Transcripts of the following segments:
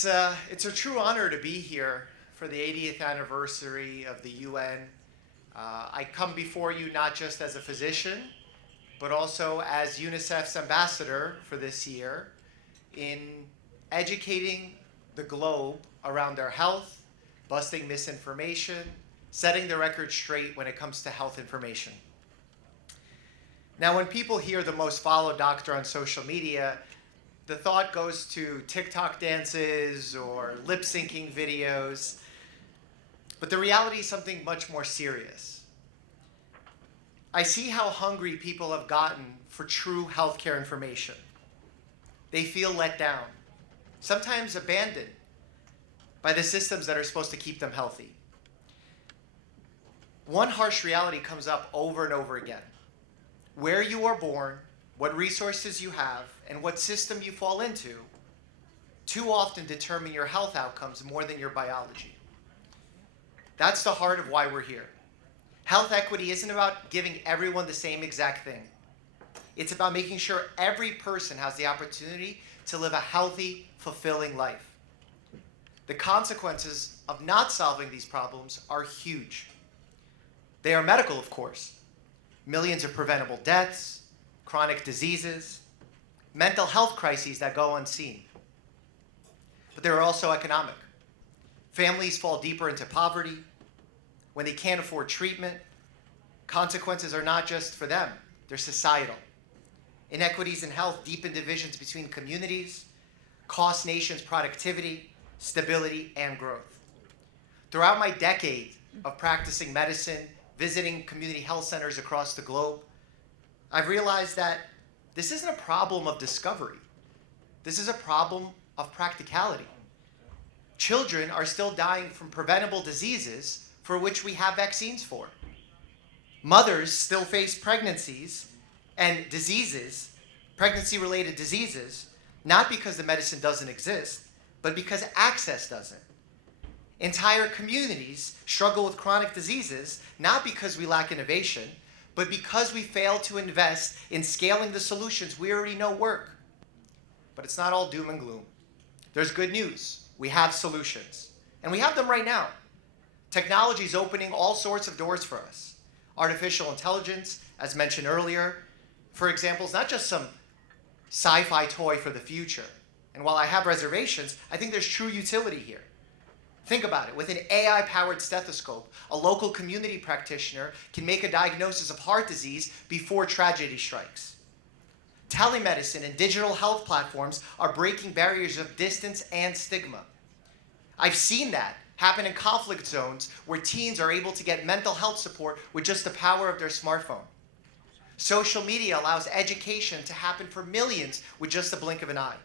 It's a true honor to be here for the 80th anniversary of the UN. I come before you not just as a physician, but also as UNICEF's ambassador for this year in educating the globe around their health, busting misinformation, setting the record straight when it comes to health information. Now, when people hear the most followed doctor on social media, the thought goes to TikTok dances or lip syncing videos. But the reality is something much more serious. I see how hungry people have gotten for true healthcare information. They feel let down, sometimes abandoned by the systems that are supposed to keep them healthy. One harsh reality comes up over and over again. Where you are born, what resources you have, and what system you fall into too often determine your health outcomes more than your biology. That's the heart of why we're here. Health equity isn't about giving everyone the same exact thing. It's about making sure every person has the opportunity to live a healthy, fulfilling life. The consequences of not solving these problems are huge. They are medical, of course. Millions of preventable deaths, chronic diseases, mental health crises that go unseen. But they are also economic. Families fall deeper into poverty. When they can't afford treatment, consequences are not just for them, they're societal. Inequities in health deepen divisions between communities, cost nations productivity, stability, and growth. Throughout my decade of practicing medicine, visiting community health centers across the globe, I've realized that this isn't a problem of discovery. This is a problem of practicality. Children are still dying from preventable diseases for which we have vaccines for. Mothers still face pregnancies and diseases, pregnancy-related diseases, not because the medicine doesn't exist, but because access doesn't. Entire communities struggle with chronic diseases, not because we lack innovation, but because we fail to invest in scaling the solutions we already know work. But it's not all doom and gloom. There's good news. We have solutions. And we have them right now. Technology is opening all sorts of doors for us. Artificial intelligence, as mentioned earlier, for example, is not just some sci-fi toy for the future. And while I have reservations, I think there's true utility here. Think about it. With an AI-powered stethoscope, a local community practitioner can make a diagnosis of heart disease before tragedy strikes. Telemedicine and digital health platforms are breaking barriers of distance and stigma. I've seen that happen in conflict zones where teens are able to get mental health support with just the power of their smartphone. Social media allows education to happen for millions with just the blink of an eye.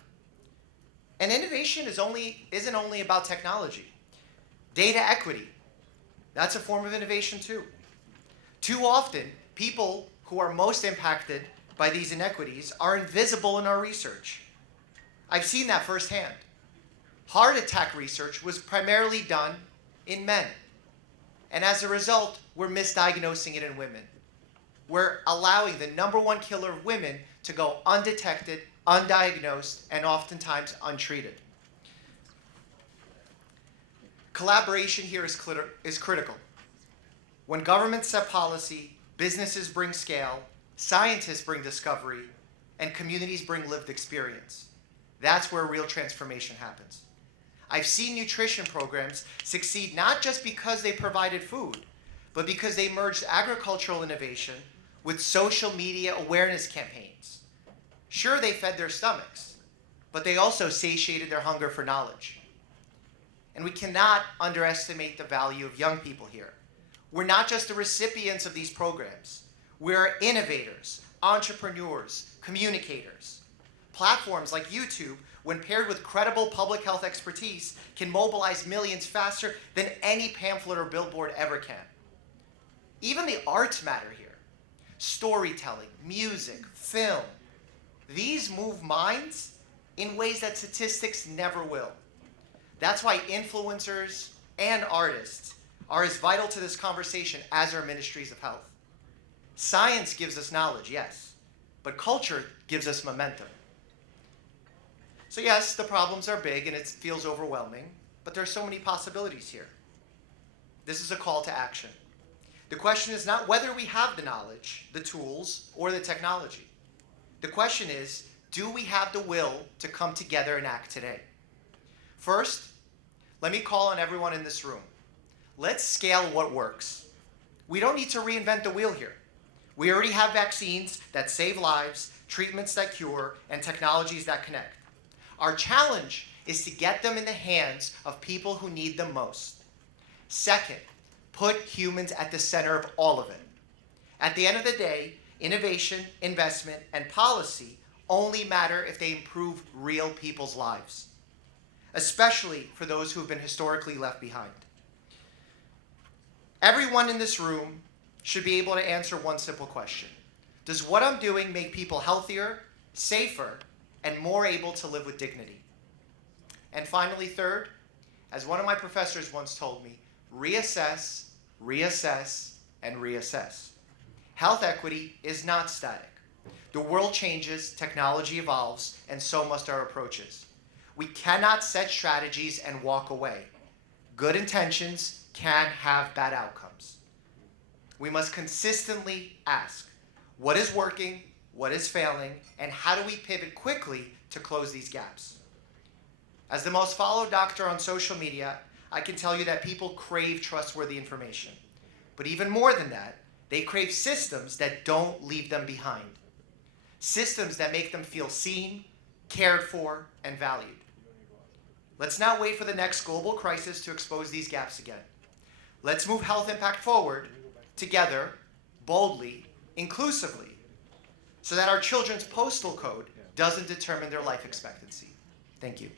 And innovation isn't only about technology. Data equity, that's a form of innovation too. Too often, people who are most impacted by these inequities are invisible in our research. I've seen that firsthand. Heart attack research was primarily done in men. And as a result, we're misdiagnosing it in women. We're allowing the #1 killer of women to go undetected, undiagnosed, and oftentimes untreated. Collaboration here is critical. When governments set policy, businesses bring scale, scientists bring discovery, and communities bring lived experience. That's where real transformation happens. I've seen nutrition programs succeed not just because they provided food, but because they merged agricultural innovation with social media awareness campaigns. Sure, they fed their stomachs, but they also satiated their hunger for knowledge. And we cannot underestimate the value of young people here. We're not just the recipients of these programs. We're innovators, entrepreneurs, communicators. Platforms like YouTube, when paired with credible public health expertise, can mobilize millions faster than any pamphlet or billboard ever can. Even the arts matter here. Storytelling, music, film. These move minds in ways that statistics never will. That's why influencers and artists are as vital to this conversation as our ministries of health. Science gives us knowledge, yes, but culture gives us momentum. So yes, the problems are big and it feels overwhelming, but there are so many possibilities here. This is a call to action. The question is not whether we have the knowledge, the tools, or the technology. The question is, do we have the will to come together and act today? First, let me call on everyone in this room. Let's scale what works. We don't need to reinvent the wheel here. We already have vaccines that save lives, treatments that cure, and technologies that connect. Our challenge is to get them in the hands of people who need them most. Second, put humans at the center of all of it. At the end of the day, innovation, investment, and policy only matter if they improve real people's lives, especially for those who have been historically left behind. Everyone in this room should be able to answer one simple question. Does what I'm doing make people healthier, safer, and more able to live with dignity? And finally, third, as one of my professors once told me, reassess, reassess, and reassess. Health equity is not static. The world changes, technology evolves, and so must our approaches. We cannot set strategies and walk away. Good intentions can have bad outcomes. We must consistently ask, what is working, what is failing, and how do we pivot quickly to close these gaps? As the most followed doctor on social media, I can tell you that people crave trustworthy information. But even more than that, they crave systems that don't leave them behind. Systems that make them feel seen, cared for, and valued. Let's not wait for the next global crisis to expose these gaps again. Let's move health impact forward, together, boldly, inclusively, so that our children's postal code doesn't determine their life expectancy. Thank you.